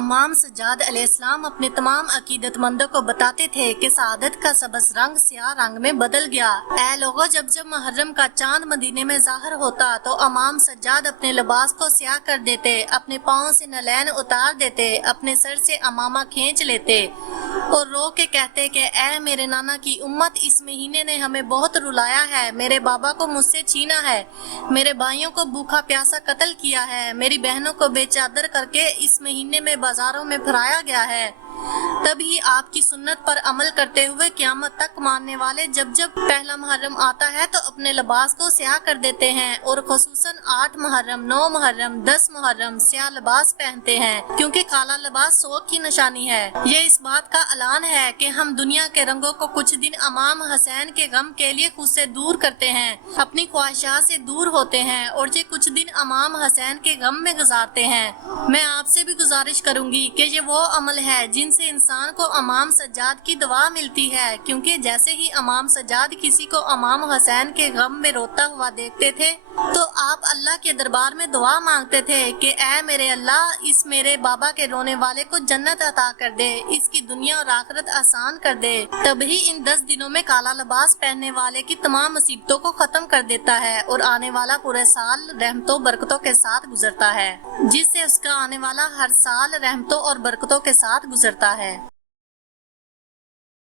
امام سجاد علیہ السلام اپنے تمام عقیدت مندوں کو بتاتے تھے کہ سعادت کا سبز رنگ سیاہ رنگ میں بدل گیا۔ اے لوگو، جب محرم کا چاند مدینے میں ظاہر ہوتا تو امام سجاد اپنے لباس کو سیاہ کر دیتے، اپنے پاؤں سے نلین اتار دیتے، اپنے سر سے امامہ کھینچ لیتے اور رو کے کہتے کہ اے میرے نانا کی امت، اس مہینے نے ہمیں بہت رلایا ہے، میرے بابا کو مجھ سے چھینا ہے، میرے بھائیوں کو بھوکا پیاسا قتل کیا ہے، میری بہنوں کو بے چادر کر کے اس مہینے میں بازاروں میں پھرایا گیا ہے۔ تبھی آپ کی سنت پر عمل کرتے ہوئے قیامت تک ماننے والے جب پہلا محرم آتا ہے تو اپنے لباس کو سیاہ کر دیتے ہیں، اور خصوصاً 8 محرم، 9 محرم، 10 محرم سیاہ لباس پہنتے ہیں، کیونکہ کالا لباس سوگ کی نشانی ہے۔ یہ اس بات کا اعلان ہے کہ ہم دنیا کے رنگوں کو کچھ دن امام حسین کے غم کے لیے خود سے دور کرتے ہیں، اپنی خواہشات سے دور ہوتے ہیں اور یہ کچھ دن امام حسین کے غم میں گزارتے ہیں۔ میں آپ سے بھی گزارش کروں گی کہ یہ وہ عمل ہے جن سے انسان کو امام سجاد کی دعا ملتی ہے، کیونکہ جیسے ہی امام سجاد کسی کو امام حسین کے غم میں روتا ہوا دیکھتے تھے تو آپ اللہ کے دربار میں دعا مانگتے تھے کہ اے میرے اللہ، اس میرے بابا کے رونے والے کو جنت عطا کر دے، اس کی دنیا اور آخرت آسان کر دے۔ تبھی ان 10 دنوں میں کالا لباس پہننے والے کی تمام مصیبتوں کو ختم کر دیتا ہے اور آنے والا پورے سال رحمتوں برکتوں کے ساتھ گزرتا ہے، جس سے اس کا آنے والا ہر سال رحمتوں اور برکتوں کے ساتھ گزرتا ہے۔